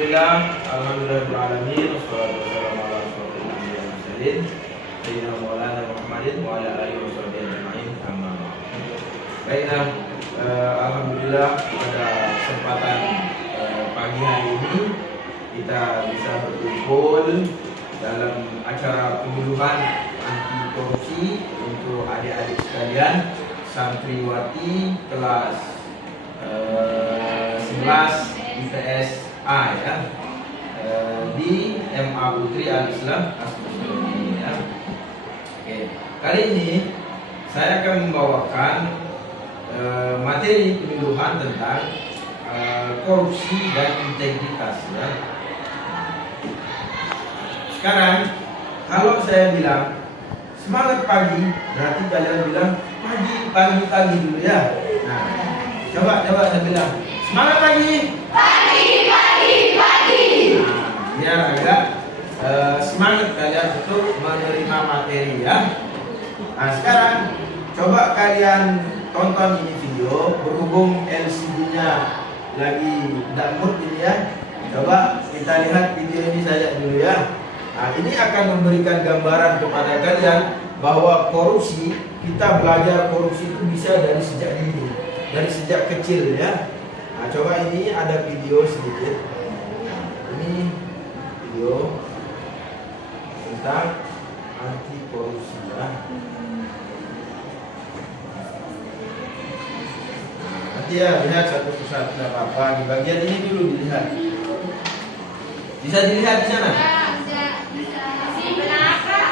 Alhamdulillahirrahmanirrahim. Wassalatu wassalamu ala rasulillah Sayyidina Maulana Muhammadin wa ala alihi wa sahbihi ajma'in. Amma ba'du. Baiklah, alhamdulillah pada kesempatan pagi hari ini kita bisa berkumpul dalam acara penyuluhan anti korupsi untuk adik-adik sekalian santriwati kelas 11 IPS A ya, di MA Putri Al-Islam Asmus ya. Oke, kali ini saya akan membawakan materi penyuluhan tentang korupsi dan integritas ya. Sekarang kalau saya bilang semangat pagi, berarti kalian bilang pagi dulu ya. Nah, coba saya bilang semangat pagi. Pagi. Nah, biar agak semangat kalian untuk menerima materi ya. Nah, sekarang coba kalian tonton ini video, berhubung LCD-nya lagi tidak mood ini ya. Coba kita lihat video ini saja dulu ya. Nah, ini akan memberikan gambaran kepada kalian bahwa korupsi, kita belajar korupsi itu bisa dari sejak dini, dari sejak kecil ya. Nah, coba ini ada video sedikit. Ini video tentang anti korupsi ya. Nanti ya lihat satu persatu, tidak apa-apa. Di bagian ini dulu dilihat. Bisa dilihat di sana? Bisa. Di belakang.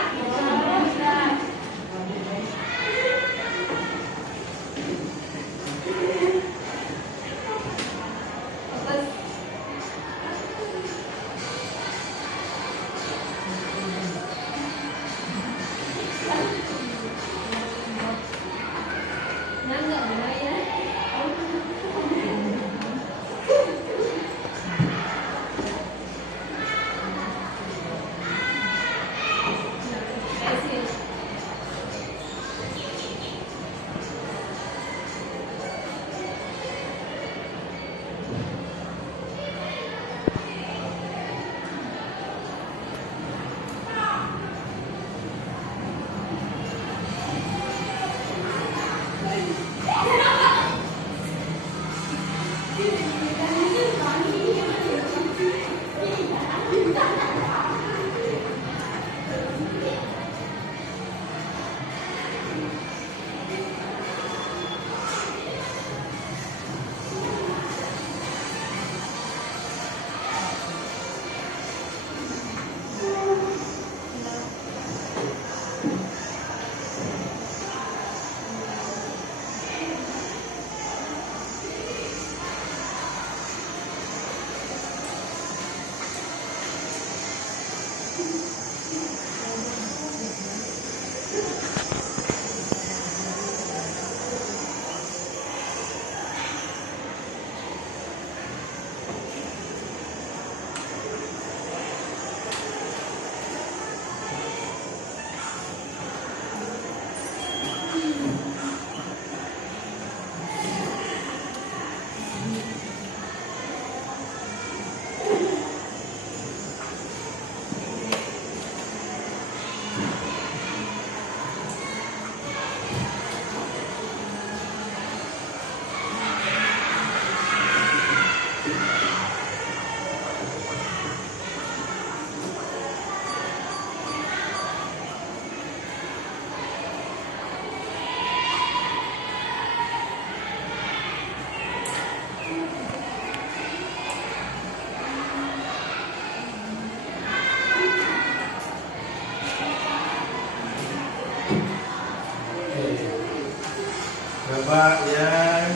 Coba yang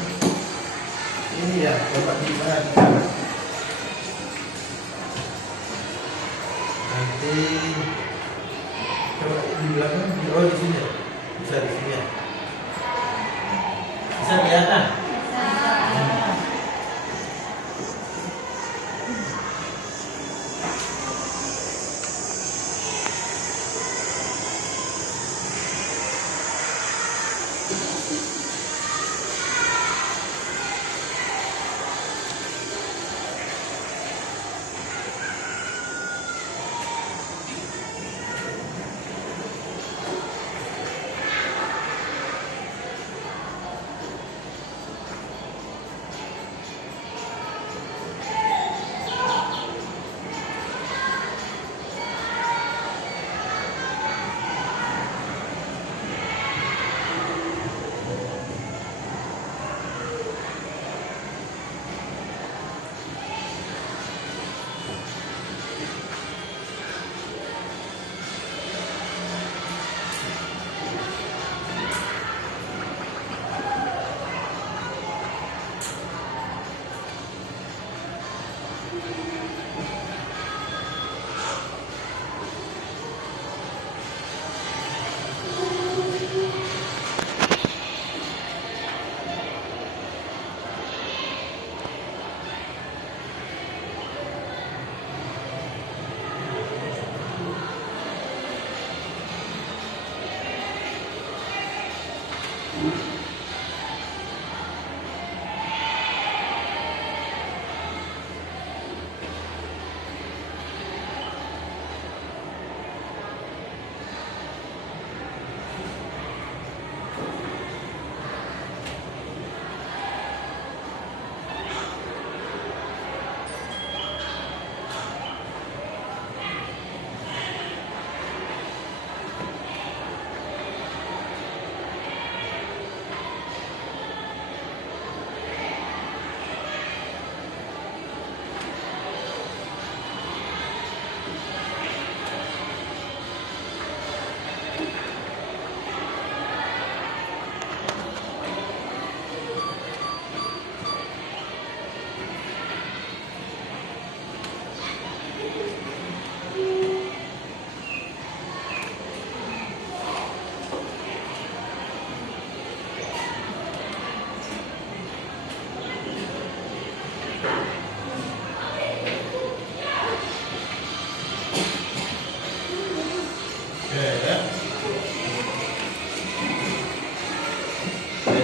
ini ya, coba diperhatikan. Nanti coba di belakang, oh di sini, bisa di sini ya. Bisa kelihatan?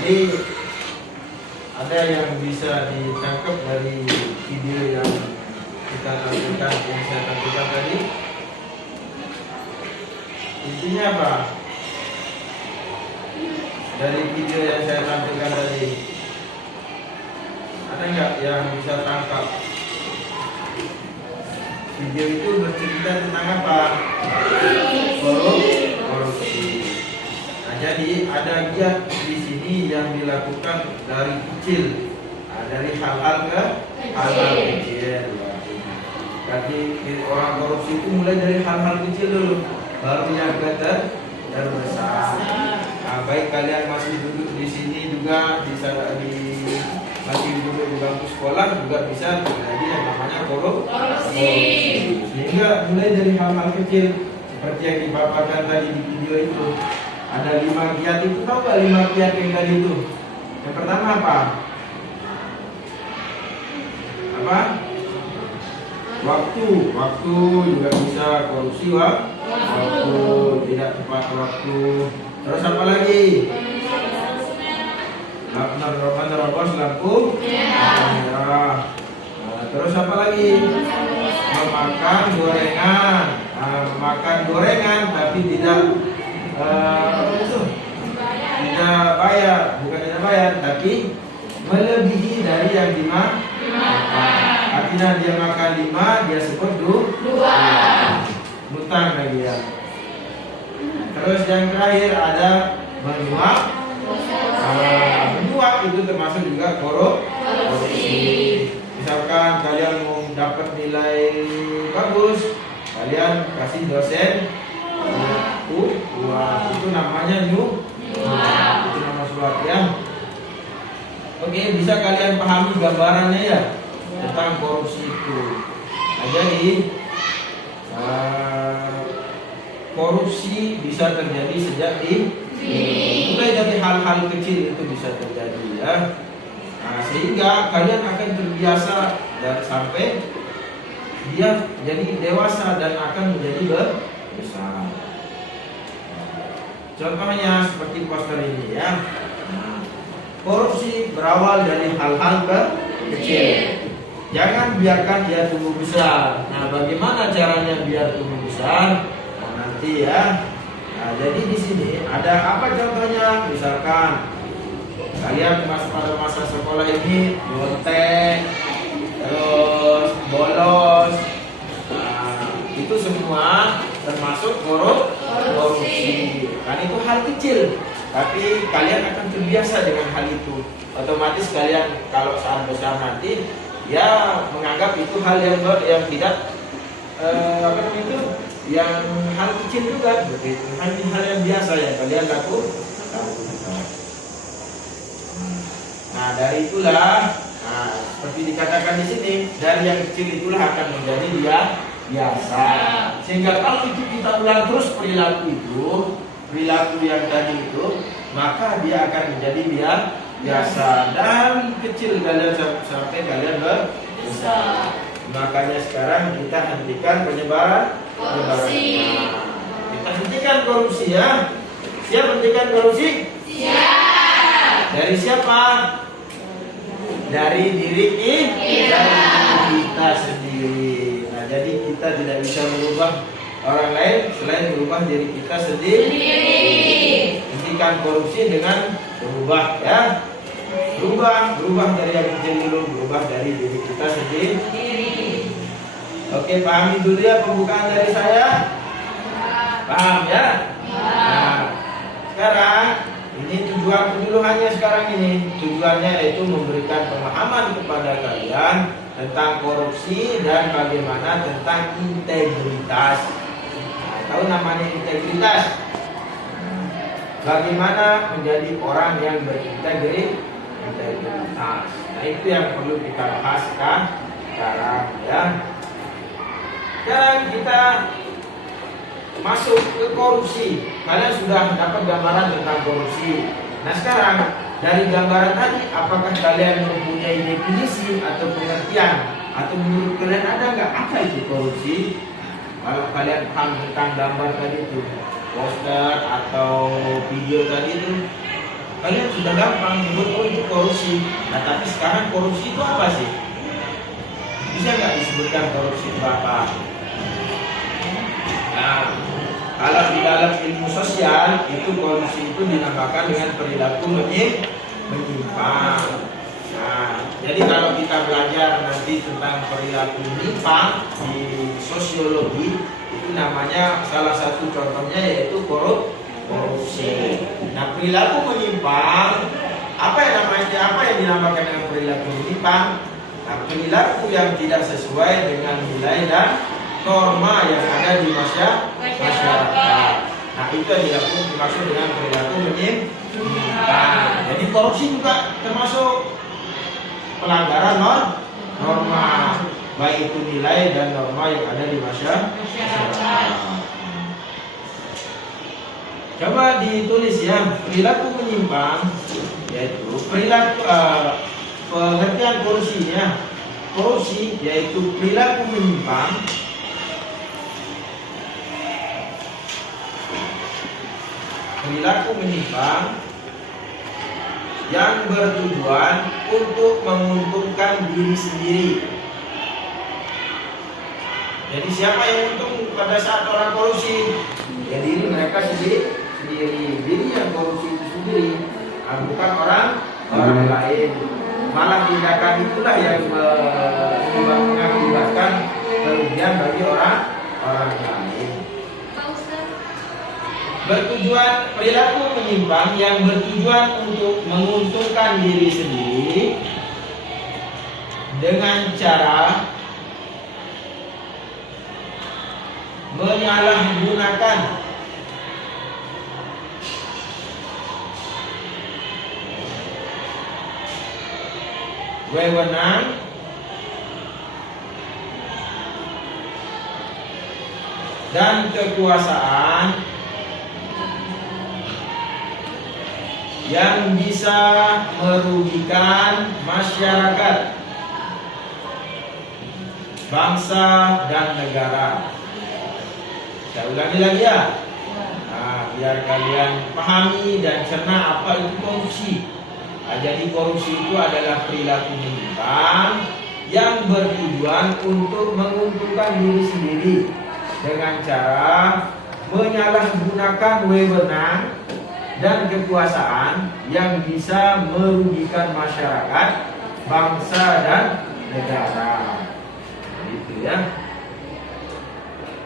Jadi ada yang bisa ditangkap dari video yang kita tampilkan, yang saya tampilkan tadi. Intinya apa? Dari video yang saya tampilkan tadi, ada nggak yang bisa tangkap? Video itu bercerita tentang apa? Korupsi. Nah, jadi ada giat di sini yang dilakukan dari kecil, dari hal-hal ke hal-hal kecil. Jadi orang korupsi itu mulai dari hal-hal kecil dulu, baru yang terbesar. Nah, baik kalian masih duduk di sini juga masih duduk di bangku sekolah juga bisa terjadi yang namanya korupsi. Sehingga mulai dari hal-hal kecil seperti yang dipaparkan tadi di video itu. Ada 5 kiat itu, tahu gak 5 kiat yang tadi itu? Yang pertama apa? Waktu juga bisa korupsi waktu, tidak tepat waktu. Terus apa lagi? Menerobos lampu merah. Terus apa lagi? Memakan gorengan tapi tidak tidak bayar, tapi melebihi dari yang dimakan. Artinya dia makan 5, dia sebut 2. Hutang lagi ya. Terus yang terakhir ada menyuap. Menyuap itu termasuk juga korupsi. Misalkan kalian mau dapat nilai bagus, kalian kasih dosen uang, itu namanya nyuap. Itu nama suap ya. Oke, bisa kalian pahami gambarannya ya tentang korupsi itu. Nah, jadi korupsi bisa terjadi sejak mulai dari hal-hal kecil itu bisa terjadi ya. Nah, sehingga kalian akan terbiasa dan sampai dia jadi dewasa dan akan menjadi besar. Contohnya seperti poster ini ya. Korupsi berawal dari hal-hal kecil. Jangan biarkan dia tumbuh besar. Nah, bagaimana caranya biar tumbuh besar? Nah, nanti ya. Nah, jadi di sini ada apa contohnya? Misalkan kalian pada masa sekolah ini nyontek, terus bolos. Nah, itu semua termasuk korupsi. Kan itu hal kecil, tapi kalian akan terbiasa dengan hal itu. Otomatis kalian kalau saat besar nanti ya menganggap itu hal yang tidak yang hal kecil juga, begitu. Hal yang biasa yang kalian lakukan. Nah, dari itulah, seperti dikatakan di sini, dari yang kecil itulah akan menjadi dia biasa. Sehingga kalau itu kita ulang terus perilaku yang tadi itu, maka dia akan menjadi dia biasa. Dan kecil kalian sampai kalian besar. Makanya sekarang kita hentikan penyebaran korupsi. Kita hentikan korupsi ya. Siap hentikan korupsi? Siap. Dari siapa? Dari diri kita sendiri. Nah, jadi kita tidak bisa merubah orang lain selain merubah diri kita sendiri. Hentikan korupsi dengan berubah ya. Berubah dari yang kecil dulu, berubah dari diri kita sendiri. Oke, pahami dulu ya pembukaan dari saya. Paham ya? Nah, sekarang ini tujuan hanya sekarang ini. Tujuannya yaitu memberikan pemahaman kepada kalian tentang korupsi dan bagaimana tentang integritas. Nah, tahu namanya integritas? Bagaimana menjadi orang yang berintegritas. Nah, itu yang perlu kita bahas sekarang ya. Sekarang kita masuk ke korupsi. Kalian sudah dapat gambaran tentang korupsi. Nah, sekarang dari gambaran tadi, apakah kalian mempunyai definisi atau pengertian, atau menurut kalian ada nggak apa itu korupsi? Kalau kalian paham tentang gambar tadi itu, poster atau video tadi itu, kalian sudah gampang menyebut oh itu korupsi. Nah tapi sekarang korupsi itu apa sih? Bisa nggak disebutkan korupsi itu apa? Nah, kalau di dalam ilmu sosial itu korupsi itu dinamakan dengan perilaku menyimpang. Nah, jadi kalau kita belajar nanti tentang perilaku menyimpang di sosiologi itu namanya salah satu contohnya yaitu korupsi. Nah, perilaku menyimpang apa yang dinamakan dengan perilaku menyimpang? Nah, perilaku yang tidak sesuai dengan nilai dan norma yang ada di masyarakat. Nah, itu yang dimaksud dengan perilaku menyimpang. Jadi korupsi juga termasuk pelanggaran norma, baik itu nilai dan norma yang ada di masyarakat. Coba ditulis ya, perilaku menyimpang yaitu perilaku pengertian korupsinya. Korupsi yaitu perilaku menyimpang yang bertujuan untuk menguntungkan diri sendiri. Jadi siapa yang untung pada saat orang korupsi? Ya diri mereka sendiri. Diri yang korupsi itu sendiri, bukan orang lain. Malah tindakan itulah yang mengakibatkan kerugian bagi orang lain. Perilaku menyimpang yang bertujuan untuk menguntungkan diri sendiri dengan cara menyalahgunakan wewenang dan kekuasaan yang bisa merugikan masyarakat, bangsa dan negara. Saya ulangi lagi ya. Nah, biar kalian pahami dan cerna apa itu korupsi. Nah, jadi korupsi itu adalah perilaku menyimpang yang bertujuan untuk menguntungkan diri sendiri dengan cara menyalahgunakan wewenang dan kekuasaan yang bisa merugikan masyarakat, bangsa dan negara. Gitu ya.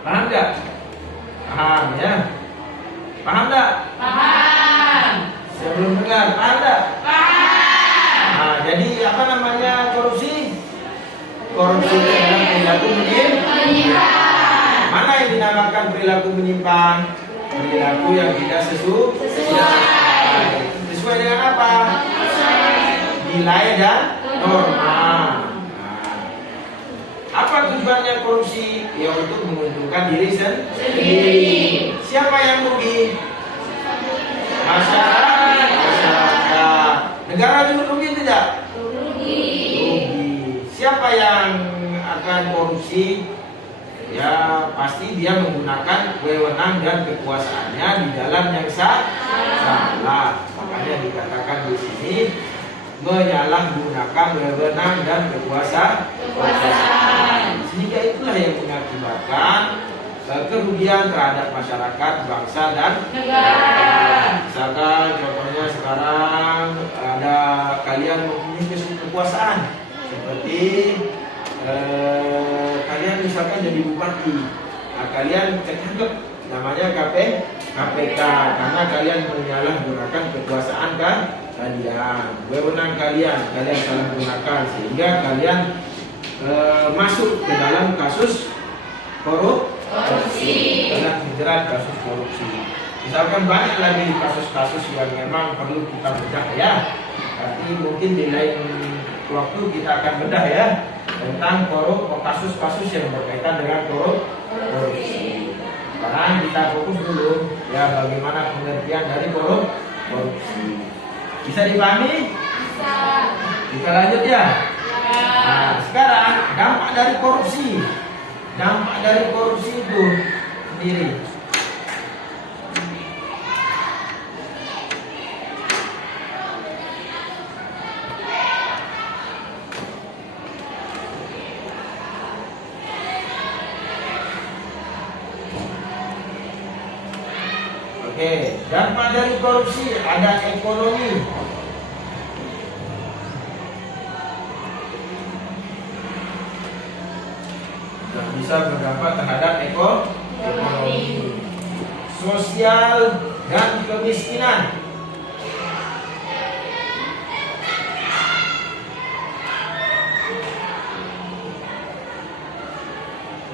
Paham nggak? Paham ya? Paham nggak? Paham. Sebelum dengar, paham nggak? Paham. Nah, jadi apa namanya korupsi? Korupsi itu adalah perilaku menyimpang. Mana yang dinamakan perilaku menyimpang? Perilaku yang tidak sesuai dengan apa? Nilai dan norma. Apa tujuannya korupsi? Ya untuk menguntungkan diri sendiri. Siapa yang rugi? Masyarakat. Negara juga rugi tidak? Rugi. Siapa yang akan korupsi? Ya pasti dia menggunakan wewenang dan kekuasaannya di jalan yang salah. Makanya dikatakan di sini menyalahgunakan wewenang dan kekuasaan. Sehingga itulah yang mengakibatkan kerugian terhadap masyarakat, bangsa dan negara. Misalkan contohnya sekarang ada kalian mempunyai kekuasaan seperti kalian misalkan jadi bupati, nah, kalian ketangkep namanya KPK karena kalian menyalahgunakan kekuasaan kalian, wewenang kalian salah gunakan sehingga kalian masuk ke dalam kasus korupsi, dalam jerat kasus korupsi. Misalkan banyak lagi kasus-kasus yang memang perlu kita bedah ya, tapi mungkin di lain waktu kita akan bedah ya tentang kasus-kasus yang berkaitan dengan korupsi. Sekarang kita fokus dulu ya bagaimana pengertian dari korupsi. Bisa dipahami? Bisa. Kita lanjut ya. Nah, sekarang dampak dari korupsi. Dampak dari korupsi itu sendiri. Oke, dampak dari korupsi ada ekonomi. Yang bisa berdampak terhadap ekonomi. Sosial dan kemiskinan.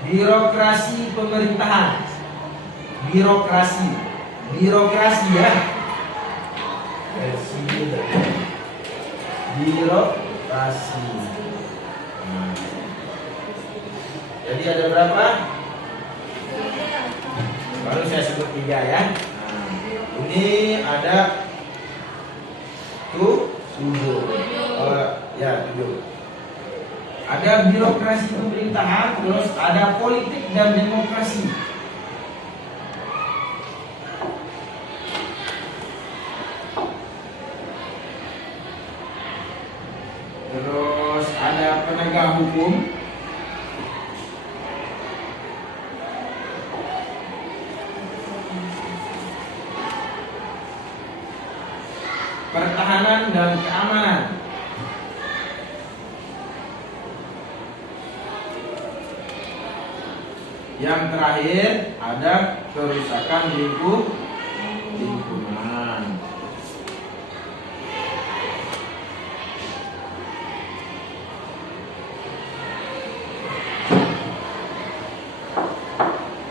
Birokrasi pemerintahan. Birokrasi ya. Birokrasi. Jadi ada berapa? Baru saya sebut 3 ya. Ini ada 7. Ya 7. Ada birokrasi pemerintahan, terus ada politik dan demokrasi. Terus ada penegak hukum. Pertahanan dan keamanan. Yang terakhir ada kerusakan lingkungan.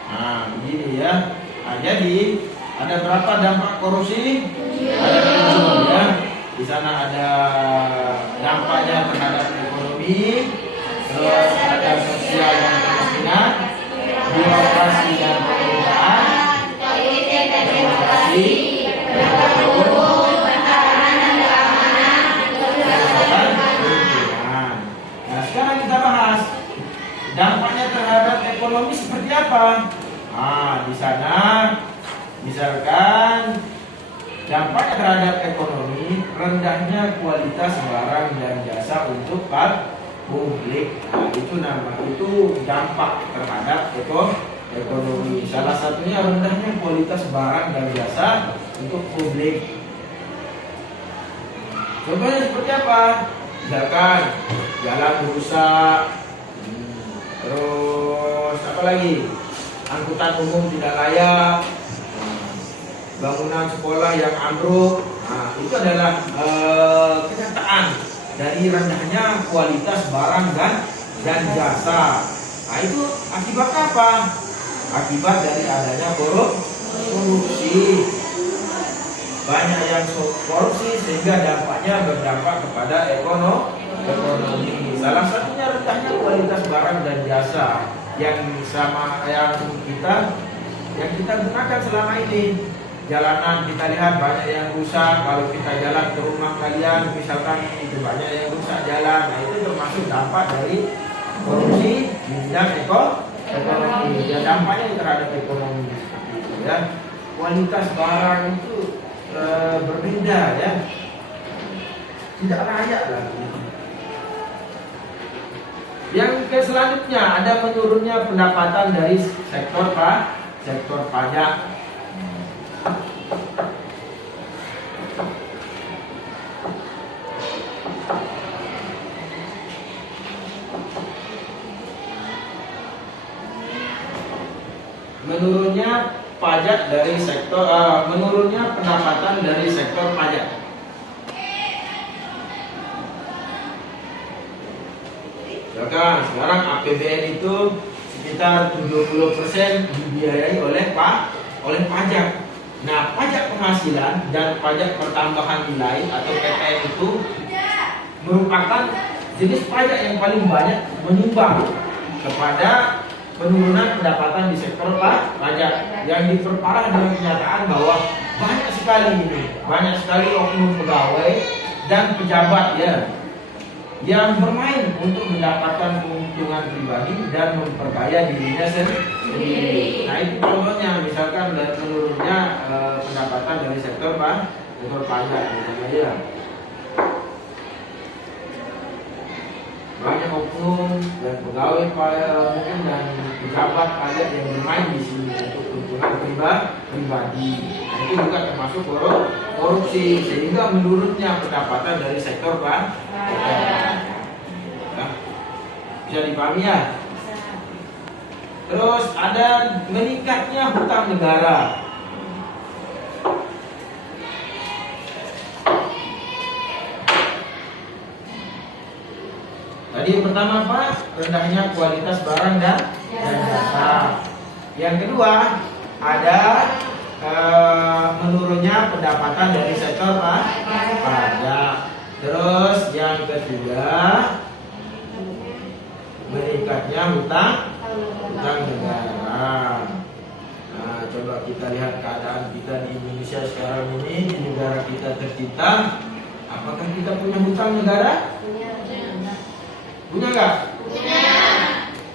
Nah, begini ya. Nah, jadi ada berapa dampak korupsi? Ada 7 ya. Di sana ada dampaknya terhadap ekonomi, terus ada sosial dan kemiskinan, birokrasi dan pemerintahan, demokrasi, nah, sekarang kita bahas dampaknya terhadap ekonomi seperti apa. Nah, di sana misalkan dampaknya terhadap ekonomi, rendahnya kualitas barang dan jasa untuk publik. Nah, itu dampak terhadap ekonomi. Salah satunya rendahnya kualitas barang dan jasa untuk publik. Contohnya seperti apa? Misalkan jalan rusak, terus apa lagi? Angkutan umum tidak layak, bangunan sekolah yang ambruk. Nah, itu adalah kenyataan dari rendahnya kualitas barang dan jasa. Nah, itu akibat apa? Akibat dari adanya korupsi. Banyak yang korupsi sehingga dampaknya berdampak kepada ekonomi. Salah satunya rendahnya kualitas barang dan jasa yang kita gunakan selama ini. Jalanan kita lihat banyak yang rusak. Kalau kita jalan ke rumah kalian misalkan itu banyak yang rusak jalan. Nah, itu termasuk dampak dari korupsi di bidang ekonomi. Ya, dampaknya terhadap ekonomi seperti itu ya. Kualitas barang itu berbeda ya. Tidak layak lagi. Yang selanjutnya ada menurunnya pendapatan dari sektor pajak. Menurunnya pendapatan dari sektor pajak. Sekarang APBN itu sekitar 70% dibiayai oleh pajak. Nah, pajak penghasilan dan pajak pertambahan nilai atau PTN itu merupakan jenis pajak yang paling banyak menyumbang kepada penurunan pendapatan di sektor pajak, yang diperparah dengan kenyataan bahwa banyak sekali oknum pegawai dan pejabat ya yang bermain untuk mendapatkan keuntungan pribadi dan memperkaya dirinya sendiri. Nah, itu contohnya misalkan dari menurunnya pendapatan dari sektor pajak misalnya ya. Banyak oknum dan pegawai mungkin dan pejabat pajak yang bermain di sini untuk keuntungan pribadi. Nah, Itu juga termasuk korupsi, sehingga menurunnya pendapatan dari sektor pajak. Ya. Bisa dipahami ya? Terus ada meningkatnya hutang negara. Tadi yang pertama apa? Rendahnya kualitas barang dan jasa. Yang kedua ada menurunnya pendapatan dari sektor pajak. Terus yang ketiga meningkatnya hutang negara. Nah, coba kita lihat keadaan kita di Indonesia sekarang ini, di negara kita tercinta. Apakah kita punya hutang negara? Punya nggak? Punya.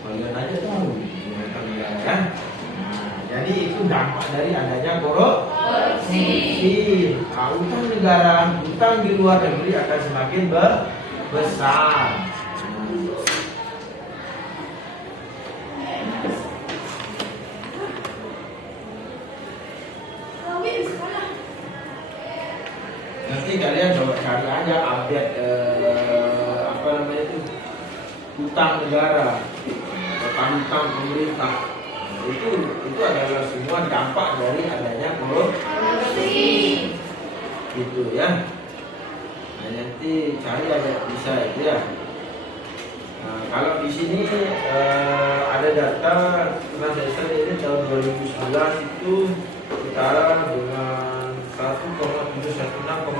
Kalian aja tahu punya hutang negara kan? Nah, jadi itu dampak dari adanya korupsi. Nah, hutang negara, hutang di luar negeri akan semakin besar. Nanti kalian coba cari aja update apa namanya itu hutang negara, hutang pemerintah. Itu adalah semua dampak dari adanya korupsi. Gitu ya. Nah, nanti cari aja bisa itu ya. Nah, kalau di sini ada data pernah saya share ini tahun 2011 itu setara dengan 1,716,56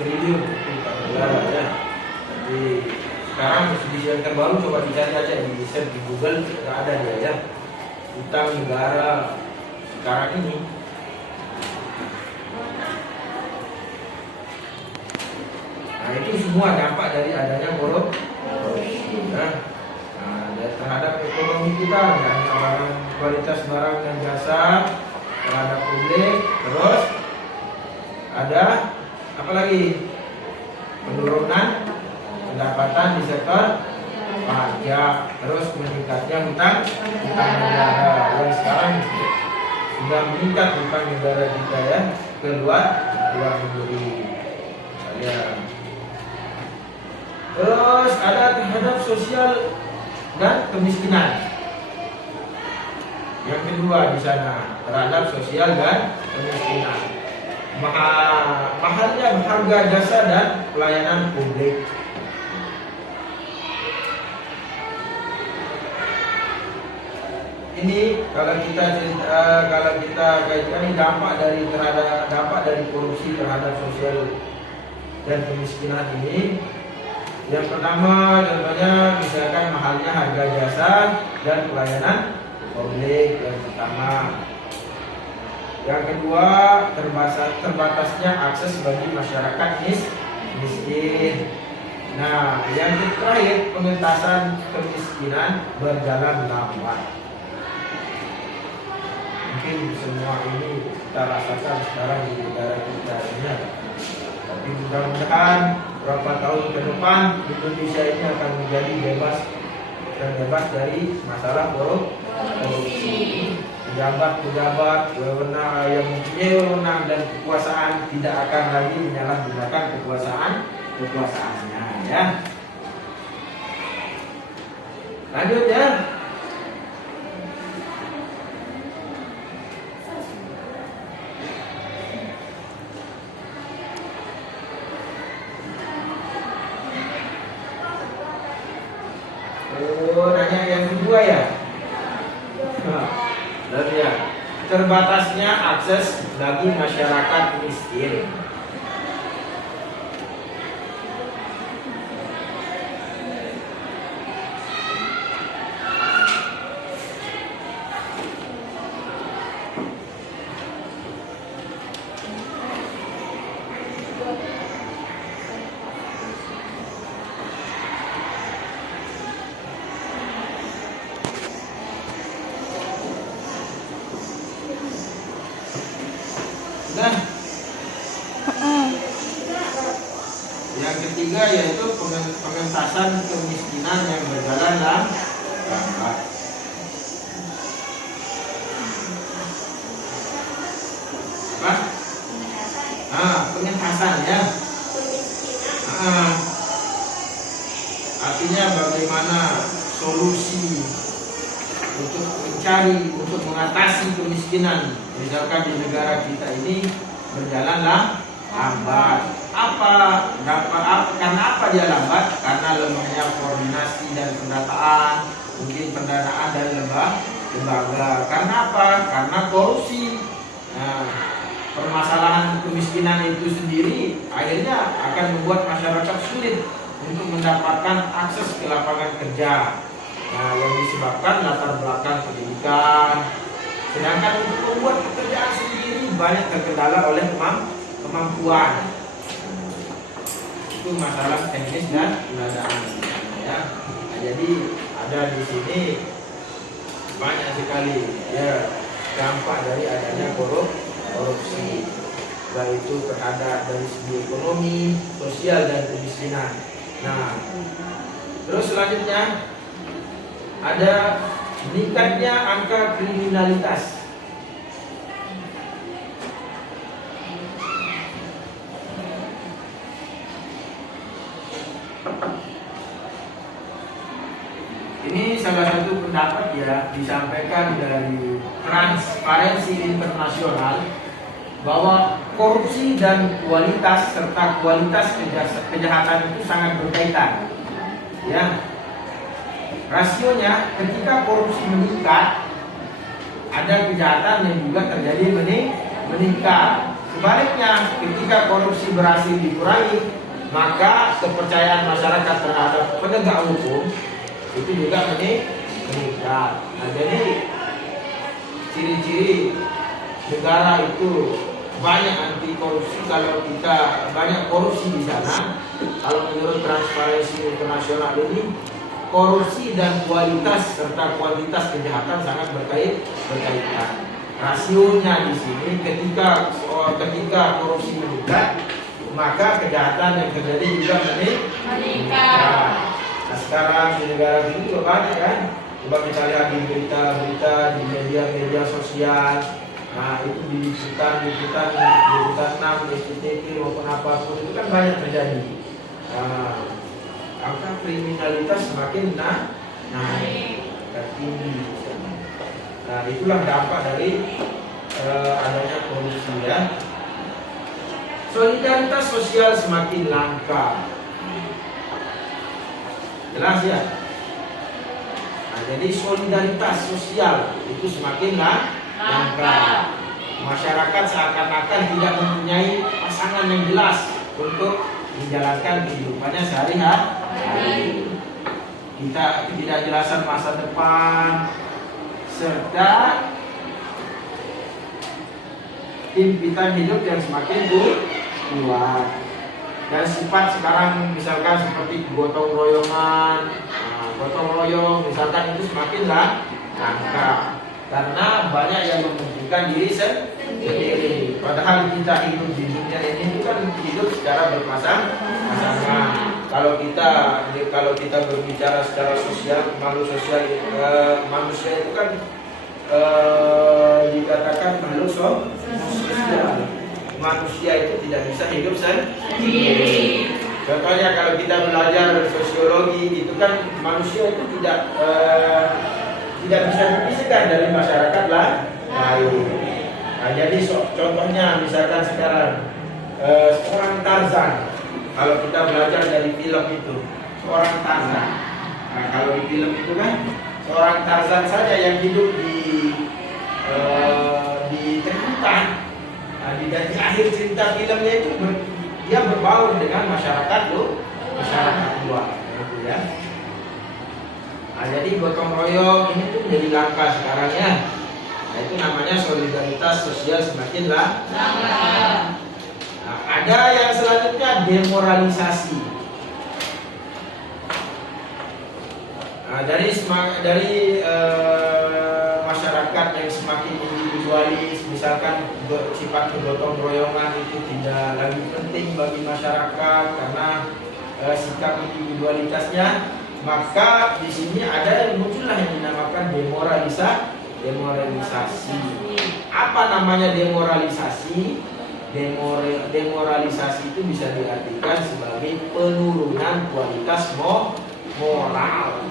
triliun hutang negara ya. Jadi sekarang disediakan baru, coba dicari aja di search di Google, nggak ada dia ya. Hutang negara sekarang ini. Nah, itu semua dampak dari adanya korupsi. Nah, terhadap ekonomi kita, ya, kualitas barang dan jasa terhadap publik. Terus ada apa lagi? Penurunan pendapatan di sektor pajak. Terus meningkatnya hutang negara. Dan sekarang sudah meningkat hutang negara kita ya ke luar negeri. Terus ada terhadap sosial dan kemiskinan. Yang kedua di sana terhadap sosial dan kemiskinan. Mahalnya harga jasa dan pelayanan publik. Ini kalau kita kaitkan ini dampak dari korupsi terhadap sosial dan kemiskinan ini. Yang pertama contohnya misalkan mahalnya harga jasa dan pelayanan publik yang pertama. Yang kedua terbatasnya akses bagi masyarakat miskin. Nah, yang terakhir pengentasan kemiskinan berjalan lambat. Mungkin semua ini kita rasakan sekarang di negara kita ini. Tapi mudah-mudahan berapa tahun ke depan Indonesia ini akan menjadi bebas dari masalah korupsi. Pejabat yang mempunyai wewenang dan kekuasaan tidak akan lagi menyalahgunakan kekuasaannya ya. Lanjut ya. Nanya yang kedua ya. Ya. Terbatasnya akses bagi masyarakat miskin. Nah, yang ketiga yaitu pengentasan kemiskinan yang berjalan lambat. Nah, solusi untuk mencari, untuk mengatasi kemiskinan. Misalkan di negara kita ini berjalanlah lambat. Karena apa dia lambat? Karena lemahnya koordinasi dan pendataan, mungkin pendanaan dan lembaga. Karena apa? Karena korupsi. Nah, permasalahan kemiskinan itu sendiri akhirnya akan membuat masyarakat sulit untuk mendapatkan akses ke lapangan kerja. Nah, yang disebabkan latar belakang pendidikan. Sedangkan untuk membuat pekerjaan sendiri banyak terkendala oleh kemampuan. Itu masalah teknis dan pendanaan. Ya. Nah, jadi ada di sini banyak sekali ya dampak dari adanya korupsi, baik itu terhadap dari segi ekonomi, sosial dan kemiskinan. Nah, terus selanjutnya ada meningkatnya angka kriminalitas. Ini salah satu pendapat ya disampaikan dari Transparency Internasional bahwa korupsi dan kualitas serta kualitas kejahatan itu sangat berkaitan. Ya, rasionya ketika korupsi meningkat, ada kejahatan yang juga terjadi meningkat. Sebaliknya, ketika korupsi berhasil dikurangi, maka kepercayaan masyarakat terhadap penegak hukum itu juga meningkat. Nah, jadi ciri-ciri negara itu banyak anti korupsi kalau kita banyak korupsi di sana. Kalau menurut Transparency Internasional ini, korupsi dan kualitas serta kuantitas kejahatan sangat berkaitan. Rasionya di sini ketika korupsi meningkat, maka kejahatan yang terjadi juga meningkat. Nah, sekarang di negara ini juga banyak kan. Coba kita lihat di berita-berita di media sosial. Nah, itu di liputan 6, SCTV maupun apapun itu kan banyak terjadi. Nah, angka kriminalitas semakin naik tinggi. Nah, itulah dampak dari adanya korupsi ya. Solidaritas sosial semakin langka. Jelas ya. Nah, jadi solidaritas sosial itu semakin langka. Masyarakat seakan-akan tidak mempunyai pasangan yang jelas untuk menjalankan kehidupannya sehari-hari. Ketidakjelasan masa depan serta impitan hidup yang semakin kuat. Dan sifat sekarang misalkan seperti gotong royongan, gotong royong misalkan itu semakin langka karena banyak yang mementingkan diri sendiri. Padahal kita hidup di dunia ini itu kan hidup secara berpasangan. Kalau kita berbicara secara sosial, manusia itu kan dikatakan makhluk sosial. Manusia itu tidak bisa hidup sendiri. Contohnya kalau kita belajar sosiologi itu kan manusia itu tidak bisa dipisahkan dari masyarakat lain. Nah, jadi contohnya misalkan sekarang seorang Tarzan. Kalau kita belajar dari film itu seorang Tarzan. Nah, kalau di film itu kan seorang Tarzan saja yang hidup di tengah hutan. Nah, di akhir cerita filmnya itu dia berbaur dengan masyarakat luar, gitu ya. Nah, jadi gotong royong ini tuh menjadi langka sekarang ya. Nah, itu namanya solidaritas sosial semakin langka. Nah, ada yang selanjutnya demoralisasi. Nah, dari masyarakat yang semakin individualis, misalkan sifat bergotong royongan itu tidak lagi penting bagi masyarakat karena sikap individualitasnya, maka di sini ada yang muncullah yang dinamakan demoralisasi. Apa namanya demoralisasi? Demoralisasi itu bisa diartikan sebagai penurunan kualitas moral.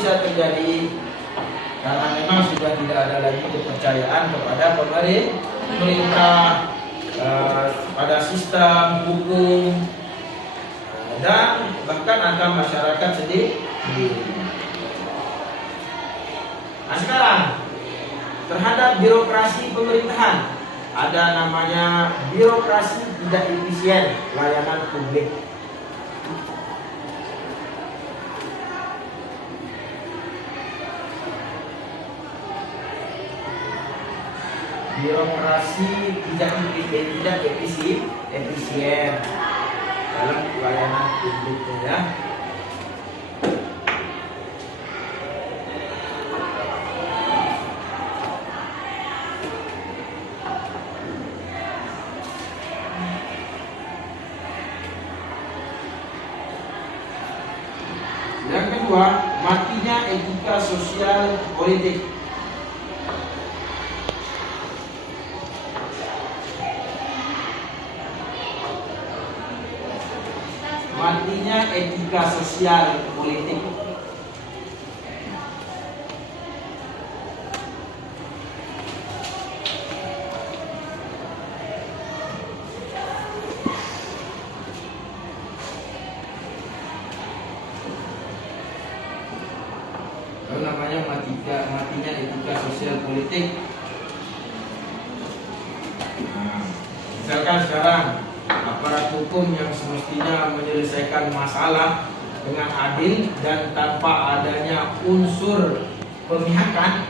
bisa terjadi? Karena memang sudah tidak ada lagi kepercayaan kepada pemerintah, pada sistem hukum, dan bahkan antar masyarakat sendiri. Nah sekarang terhadap birokrasi pemerintahan ada namanya birokrasi tidak efisien layanan publik. Birokrasi tidak efisien dalam pelayanan publik ya. Yang kedua, matinya etika sosial politik. Matinya etika sosial politik. Itu namanya matinya etika sosial politik. Nah, misalkan sekarang aparat hukum yang semestinya menyelesaikan masalah dengan adil dan tanpa adanya unsur pemihakan,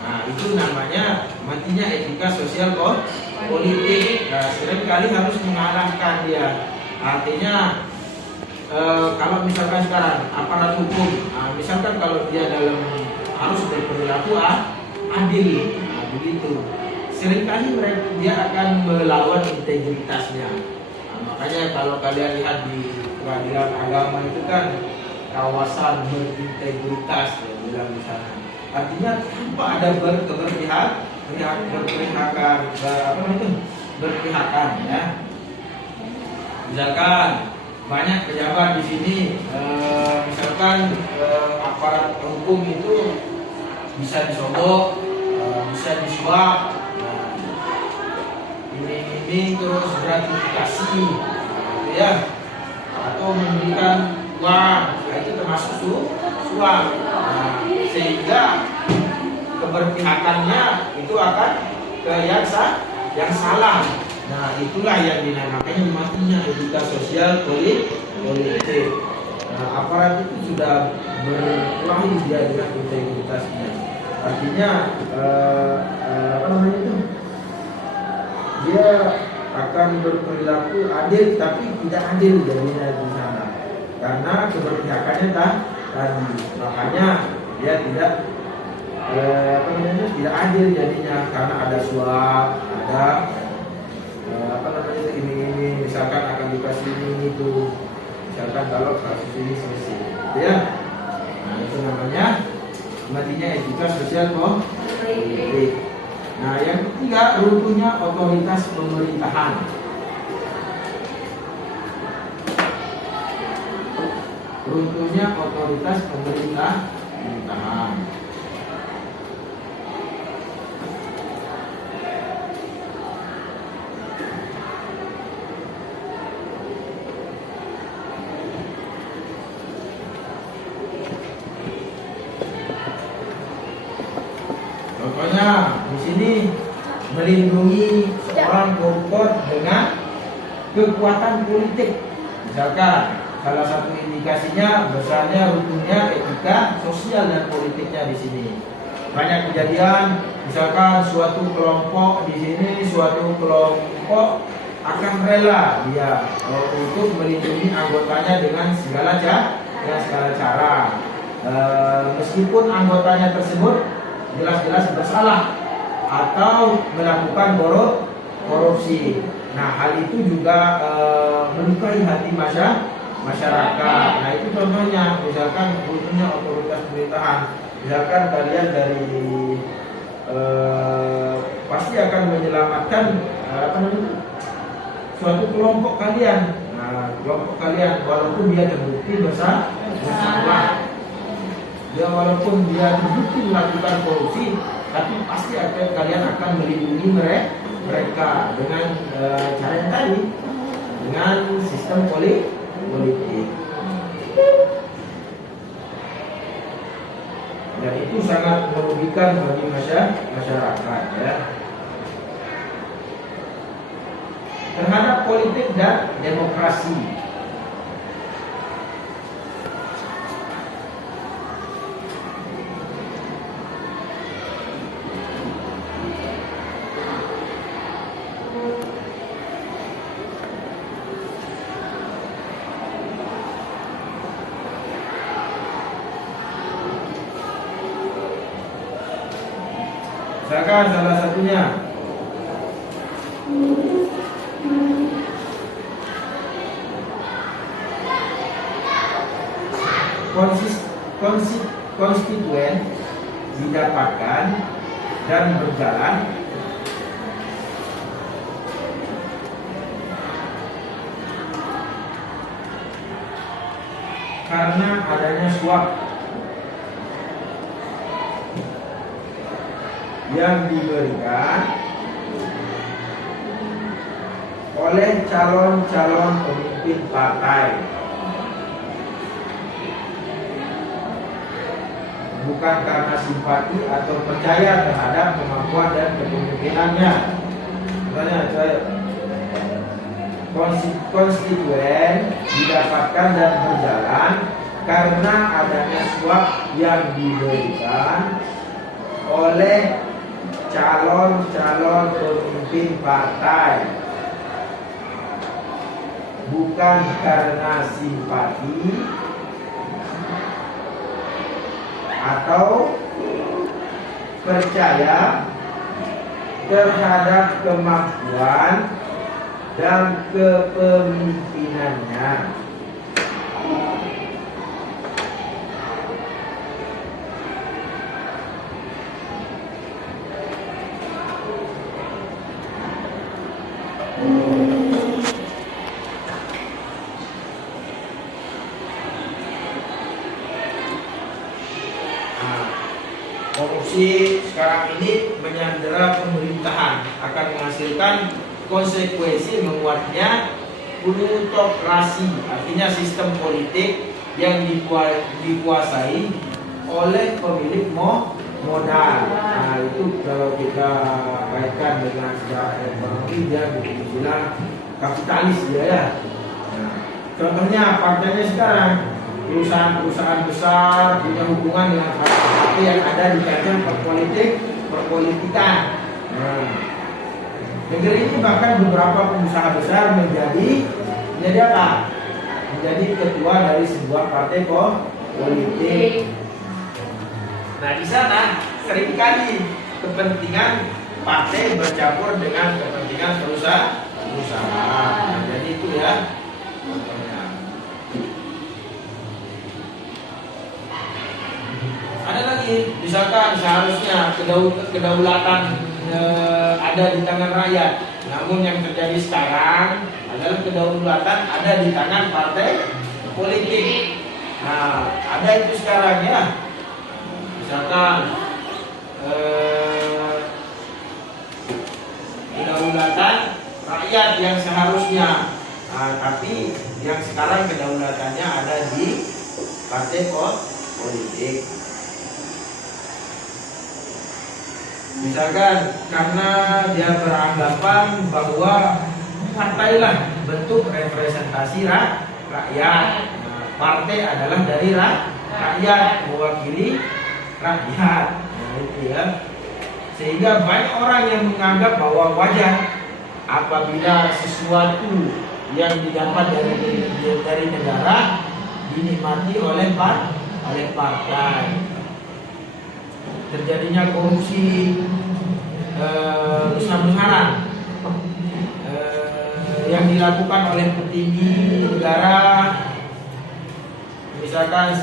nah itu namanya matinya etika sosial politik. Nah, seringkali harus mengarahkan dia. Artinya kalau misalkan sekarang aparat hukum, misalkan kalau dia dalam harus berperilaku adil, nah begitu. Seringkali dia akan melawan integritasnya. Makanya kalau kalian lihat di pengadilan agama itu kan kawasan berintegritas ya, bilang di sana. Artinya tanpa ada berpihakan ya. Misalkan banyak pejabat di sini, misalkan aparat hukum itu bisa disogok, bisa disuap, ini terus gratifikasi ya, atau memberikan uang, itu termasuk suap. Nah, sehingga keberpihakannya itu akan ke yang salah. Nah itulah yang dinamakan matinya etika sosial politik. Nah, aparat itu sudah berkelahi dia dengan integritasnya. Artinya apa namanya itu? Dia akan berperilaku adil tapi tidak adil jadinya di sana karena keberpihakannya tadi. Makanya dia tidak tidak adil jadinya karena ada suap, ada ini misalkan akan dikasih ini itu, misalkan kalau kasus ini selesai ya. Nah itu namanya matinya etika sosial politik. Nah yang ketiga, runtuhnya otoritas pemerintahan. Runtuhnya otoritas pemerintahan. Contohnya di sini melindungi seorang koruptor dengan kekuatan politik. Misalkan salah satu indikasinya besarnya runtuhnya etika sosial dan politiknya di sini. Banyak kejadian, misalkan suatu kelompok di sini, suatu kelompok akan rela dia untuk melindungi anggotanya dengan segala cara. Meskipun anggotanya tersebut jelas-jelas bersalah atau melakukan korupsi. Nah, hal itu juga melukai hati masyarakat. Nah, itu contohnya, misalkan runtuhnya otoritas pemerintahan. Misalkan kalian dari pasti akan menyelamatkan suatu kelompok kalian. Nah, kelompok kalian walaupun dia terbukti bersalah. Ya walaupun dia terbukti melakukan korupsi, tapi pasti kalian akan melindungi mereka dengan cara yang tadi, dengan sistem politik. Dan itu sangat merugikan bagi masyarakat ya. Terhadap politik dan demokrasi. Misalkan salah satunya konstituen didapatkan dan berjalan karena adanya suap yang diberikan oleh calon-calon pemimpin partai, bukan karena simpati atau percaya terhadap kemampuan dan kepemimpinannya. Misalnya, konstituen didapatkan dan berjalan karena adanya suap yang diberikan oleh calon-calon pemimpin partai, bukan karena simpati atau percaya terhadap kemampuan dan kepemimpinannya. Korupsi sekarang ini menyandera pemerintahan, akan menghasilkan konsekuensi menguatnya plutokrasi, artinya sistem politik yang dikuasai oleh pemilik modal. Nah itu kalau kita kaitkan dengan sejarah ekonomi, dia istilah kapitalis ya. Nah, contohnya partainya sekarang perusahaan-perusahaan besar punya hubungan dengan partai yang ada di kancah perpolitikan. Nah, negeri ini bahkan beberapa pengusaha besar menjadi apa? Menjadi ketua dari sebuah partai politik. Nah di sana seringkali kepentingan partai bercampur dengan kepentingan perusahaan. Nah, jadi itu ya. Ada lagi, misalkan seharusnya kedaulatan ada di tangan rakyat, namun yang terjadi sekarang adalah kedaulatan ada di tangan partai politik. Nah, ada itu sekarang ya. Misalkan kedaulatan rakyat yang seharusnya, tapi yang sekarang kedaulatannya ada di partai politik. Misalkan karena dia beranggapan bahwa partailah bentuk representasi rakyat. Nah, partai adalah dari rakyat, mewakili rakyat. Nah, itu ya. Sehingga banyak orang yang menganggap bahwa wajar apabila sesuatu yang didapat dari negara dinikmati oleh partai. Terjadinya korupsi besar-besaran yang dilakukan oleh petinggi negara, misalkan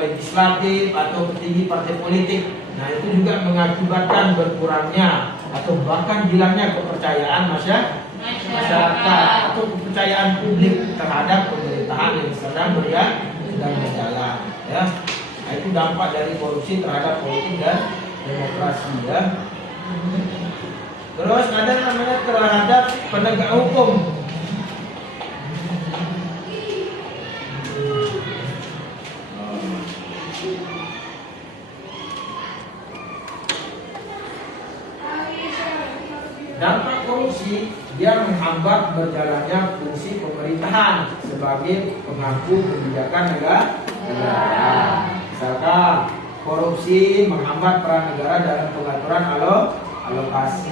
legislatif atau petinggi partai politik. Nah itu juga mengakibatkan berkurangnya atau bahkan hilangnya kepercayaan masyarakat atau kepercayaan publik terhadap pemerintahan yang sedang berjalan ya. Nah, itu dampak dari korupsi terhadap politik dan demokrasi ya. Terus ada namanya terhadap penegak hukum. Dampak korupsi dia menghambat berjalannya fungsi pemerintahan sebagai pemangku kebijakan negara. Misalkan korupsi menghambat peran negara dalam pengaturan alokasi.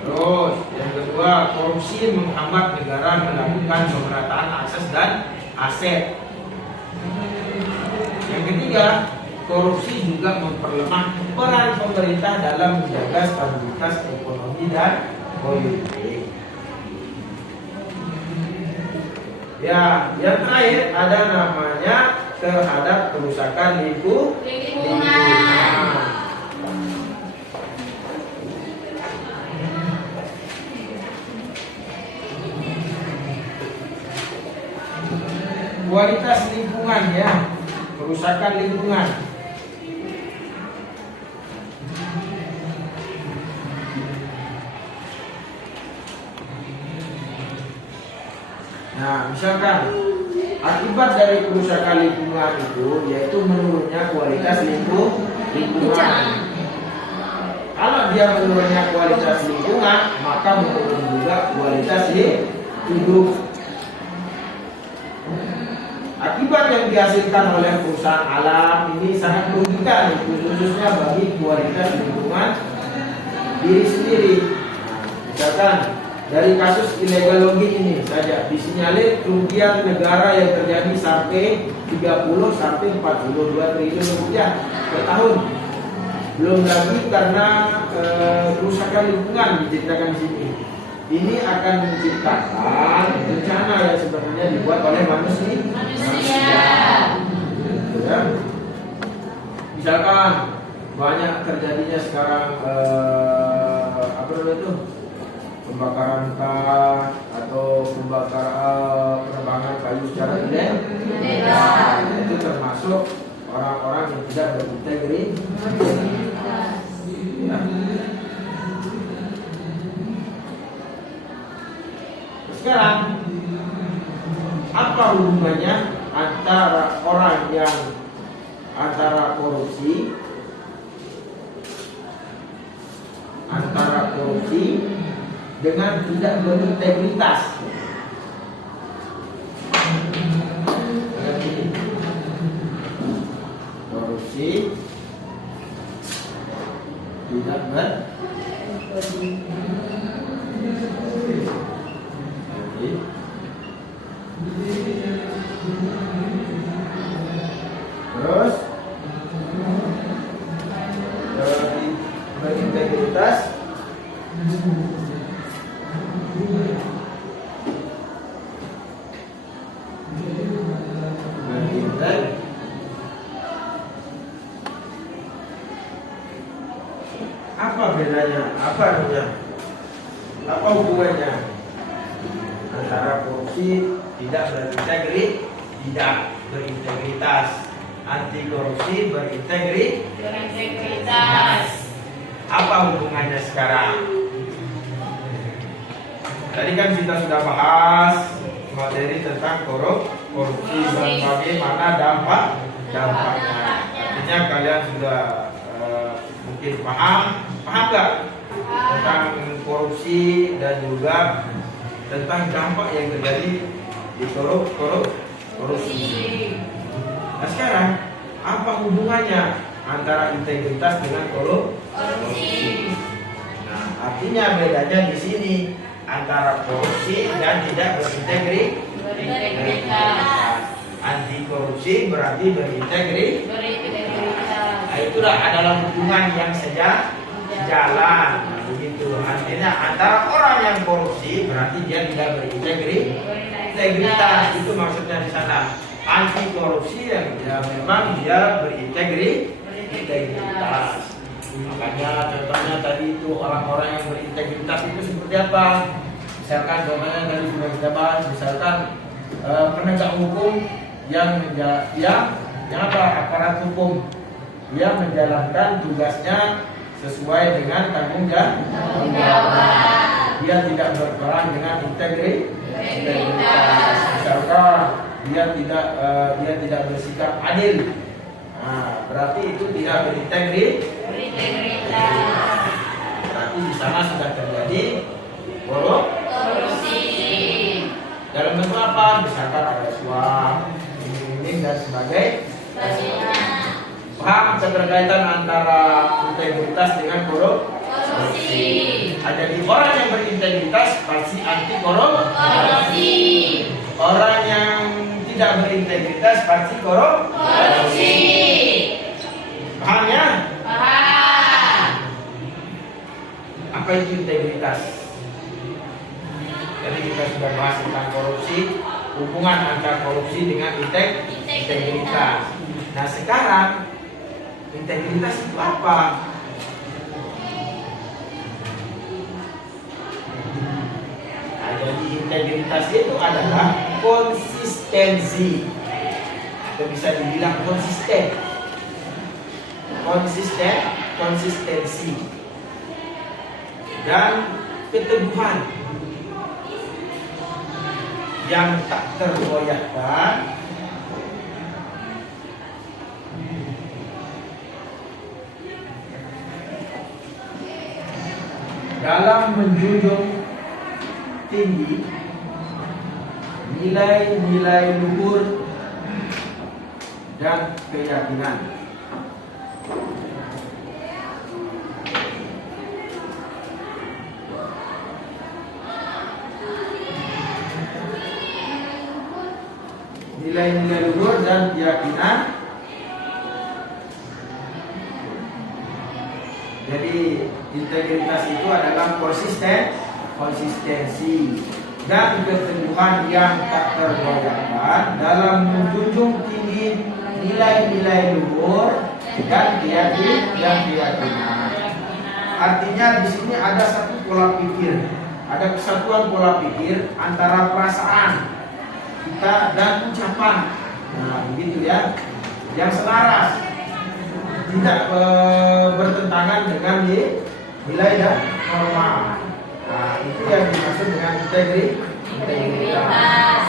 Terus yang kedua, korupsi menghambat negara melakukan pemerataan akses dan aset. Yang ketiga, korupsi juga memperlemah peran pemerintah dalam menjaga stabilitas ekonomi dan politik. Ya, yang terakhir ada namanya terhadap kerusakan lingkungan. Kualitas lingkungan ya, kerusakan lingkungan. Nah, misalkan akibat dari kerusakan lingkungan itu yaitu menurunnya kualitas lingkungan. Kalau dia menurunnya kualitas lingkungan, maka menurun juga kualitas hidup. Akibat yang dihasilkan oleh perusahaan alam ini sangat merugikan, khususnya bagi kualitas lingkungan diri sendiri. Nah, misalkan dari kasus illegal logging ini saja disinyalir kerugian negara yang terjadi sampai 30 sampai 42 triliun rupiah per tahun. Belum lagi karena kerusakan lingkungan diceritakan di sini. Ini akan menciptakan bencana yang sebenarnya dibuat oleh manusia. Ya. Misalkan banyak terjadinya sekarang apa namanya itu? Pembakaran hutan atau penebangan kayu secara ilegal, itu termasuk orang-orang yang tidak berintegritas. Ya. Sekarang apa hubungannya antara orang yang korupsi dengan tidak berintegritas? Korupsi tidak terus berintegritas apa bedanya? Apa hubungannya antara korupsi tidak berintegritas, anti korupsi berintegritas? Apa hubungannya sekarang? Tadi kan kita sudah bahas materi tentang korupsi dan bagaimana dampaknya. Artinya kalian sudah mungkin paham nggak tentang korupsi dan juga tentang dampak yang terjadi di korupsi. Nah sekarang apa hubungannya antara integritas dengan korupsi? Nah artinya bedanya di sini antara korupsi dan tidak berintegritas. Anti korupsi berarti berintegritas. Nah, itulah adalah hubungan yang sejalan. Nah, begitu. Artinya antara orang yang korupsi berarti dia tidak berintegritas. Itu maksudnya di sana. Anti korupsi yang memang dia berintegritas. Makanya contohnya tadi itu orang-orang yang berintegritas itu seperti apa? Misalkan contohnya tadi sudah kita bahas, misalkan penegak hukum yang Kenapa? Aparat hukum dia menjalankan tugasnya sesuai dengan tanggung jawab. Dia tidak berperan dengan integritas. Misalkan dia tidak bersikap adil, nah, berarti itu tidak berintegritas. Berarti di sana sudah terjadi korupsi. Dalam bentuk apa? Misalkan ada suap, iming-iming dan sebagainya. Paham keterkaitan antara integritas dengan korupsi? Jadi orang yang berintegritas pasti anti korupsi. Orang yang tidak berintegritas pasti korupsi. Paham ya? Paham. Apa itu integritas? Jadi kita sudah bahas tentang korupsi, hubungan antara korupsi dengan integritas. Nah sekarang integritas itu apa? Nah, jadi integritas itu adalah konsistensi, atau bisa dibilang konsistensi dan keteguhan yang tak tergoyahkan dalam menjunjung tinggi nilai-nilai luhur dan keyakinan. Nilai-nilai luhur dan keyakinan. Jadi integritas itu adalah konsistensi dan keteguhan yang tak tergoyahkan dalam menjunjung tinggi nilai-nilai luhur dan keyakinan. Artinya di sini ada satu pola pikir, ada kesatuan pola pikir antara perasaan kita dan ucapan. Nah, begitu ya, yang selaras, tidak bertentangan dengan nilai dan norma. Nah, itu yang dimaksud dengan integritas.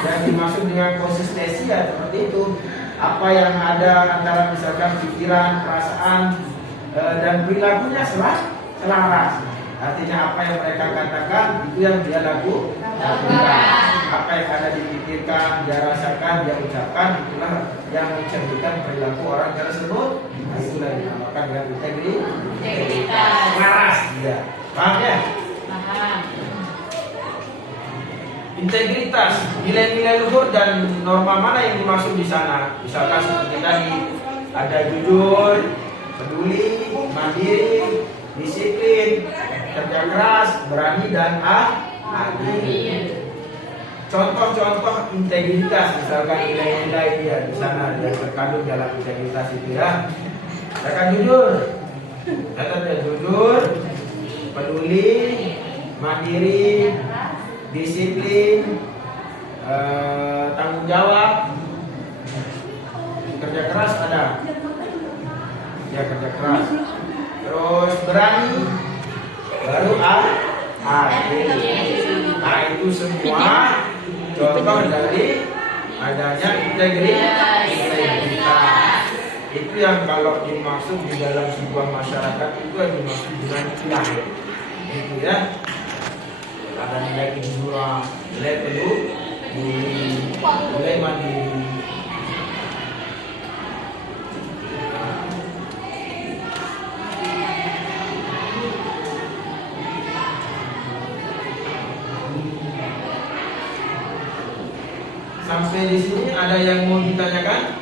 Dan dimaksud dengan konsistensi ya seperti itu. Apa yang ada antara misalkan pikiran, perasaan dan perilakunya selaras. Artinya apa yang mereka katakan itu yang dia lakukan. Apa yang ada dipikirkan, dia rasakan, dia ucapkan, itulah yang mencerminkan perilaku orang tersebut. Nah, itulah dinamakan dengan integritas. Selaras dia. Paham ya? Paham. Integritas, nilai-nilai luhur dan norma mana yang dimaksud di sana? Misalkan seperti tadi, ada jujur, peduli, mandiri, disiplin, kerja keras, berani dan adil. Contoh-contoh integritas, misalkan nilai-nilai dia di sana yang terkandung dalam integritas itu ya. Misalkan jujur, catat jujur, peduli, mandiri, disiplin, tanggung jawab, kerja keras ada, ya kerja keras, terus berani, baru adil. Nah itu semua contoh dari adanya integritas. Itu yang kalau dimaksud di dalam sebuah masyarakat itu yang dimaksud dengan istilah. Itu ya. Ada nilai kejujuran, nilai peduli, nilai mandiri. Sampai di sini ada yang mau ditanyakan?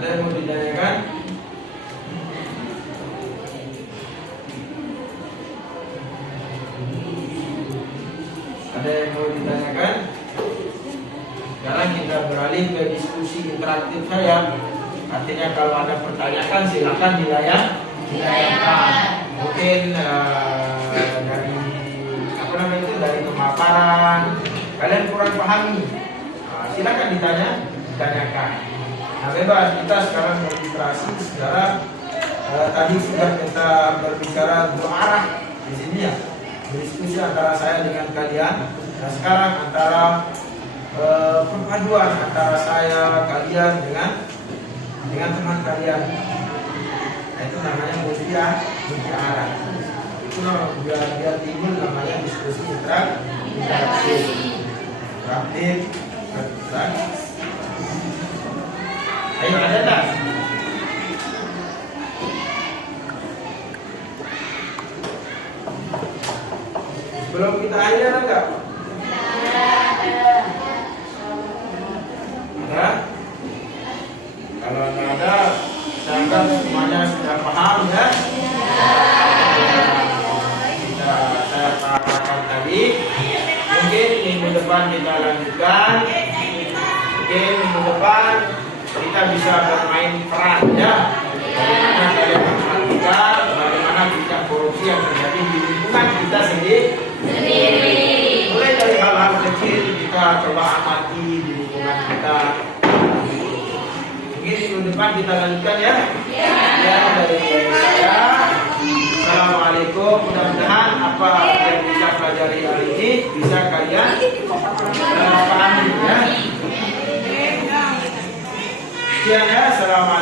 Ada yang mau ditanyakan? Ada yang mau ditanyakan? Sekarang kita beralih ke diskusi interaktif saya. Artinya kalau ada pertanyaan silakan dilayangkan. Mungkin dari pemaparan kalian kurang pahami. Nah, silakan ditanyakan. Nah, bebas, kita sekarang berinteraksi secara tadi sudah kita berbicara dua arah di sini ya, berdiskusi antara saya dengan kalian. Nah, sekarang antara perpaduan antara saya, kalian dengan teman kalian. Nah, itu namanya multi arah. Itu biar timbul namanya diskusi interaktif. Ayo, ada tak? Belum kita akhiri ada enggak? Ada? Kalau ada, saya anggap semuanya sudah paham ya. Saya paparkan tadi. Mungkin minggu depan kita lanjutkan. Mungkin minggu depan kita bisa bermain peran ya. Bagaimana kalian memperhatikan bagaimana kita korupsi yang terjadi di lingkungan kita sendiri. Mulai dari hal-hal kecil kita coba amati di lingkungan kita. Mungkin minggu depan kita lanjutkan ya. Ya, dari saya. Assalamualaikum. Mudah-mudahan apa yang kita pelajari hari ini bisa kalian pahami ya. Sekian ya. Assalamualaikum.